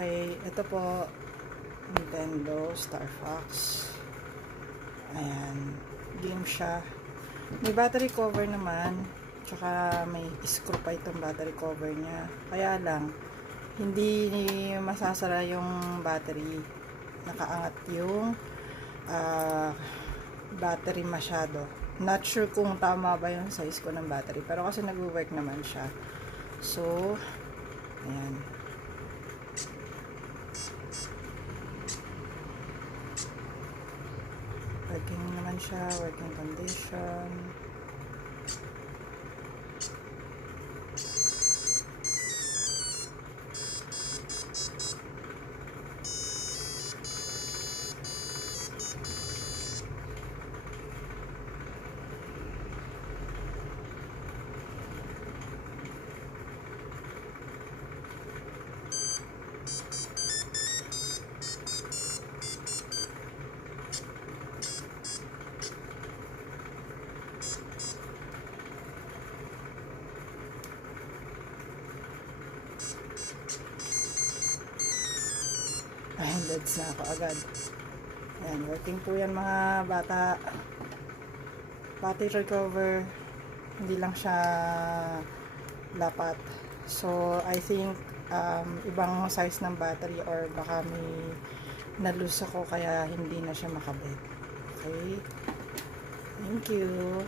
Okay, ito po Nintendo Star Fox. Ayan, game siya. May battery cover naman, tsaka may screw pa itong battery cover niya. Kaya lang, hindi masasara yung battery. Nakaangat yung battery masyado. Not sure kung tama ba yung size ko ng battery, pero kasi nag-work naman siya. So, ayan. Working naman siya, working condition. Ay, deads na ako agad. Ayan, working po yan mga bata. Battery cover, hindi lang siya lapat. So, I think ibang size ng battery or baka may nalus ako kaya hindi na siya makabit. Okay? Thank you.